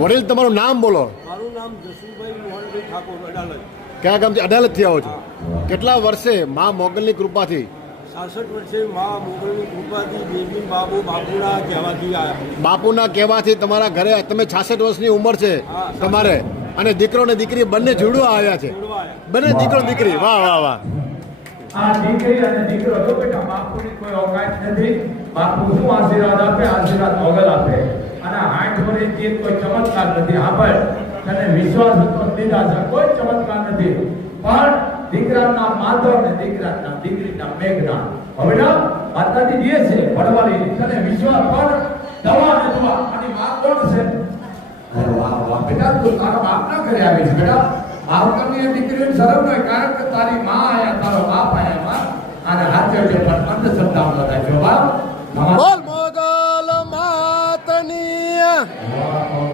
વડીલ તમારું નામ બોલો. મારું નામ જસુભાઈ મોહનભાઈ ઠાકોર, અડાલજ. કયા ગામથી? અડાલજથી આવો છો. કેટલા વર્ષે મા મોગલની કૃપાથી? 66 વર્ષે મા મોગલની કૃપાથી બેબી બાબુ બાપુના કહેવાથી આવ્યા. બાપુના કહેવાથી તમારા ઘરે તમે 66 વર્ષની ઉંમર છે તમારે, અને દીકરો ને દીકરી બંને જોડવા આવ્યા છે. બંને દીકરો દીકરી. વાહ વાહ વાહ. આ દીકરી અને દીકરો તો બેટા બાપુની કોઈ ઓકાત નથી. બાપુ શું આશીર્વાદ આપે? આશીર્વાદ મોગલ આપે. અને 8 વર્ષથી કોઈ ચમત્કાર નથી. હા, તને વિશ્વાસ હતો દીધા છે, કોઈ ચમત્કાર નથી. પણ દીકરાનું નામ માધવ ને દીકરાનું નામ દીકરી નામ મેઘના. હવે ના માતાજી જે છે ભણવાની, તને વિશ્વાસ પણ દવા ને દવા. અને માં કોણ છે? અરે વાહ વાહ બેટા, તું તારા બાપના ઘરે આવી છે બેટા. બાપની દીકરીની શરમ નહીં, કારણ કે તારી માં આયા, તારો બાપ આયા માં. અને હાથે જે પણ અંધશ્રદ્ધા બધા જો બાપ. બોલ મોગલ માતની.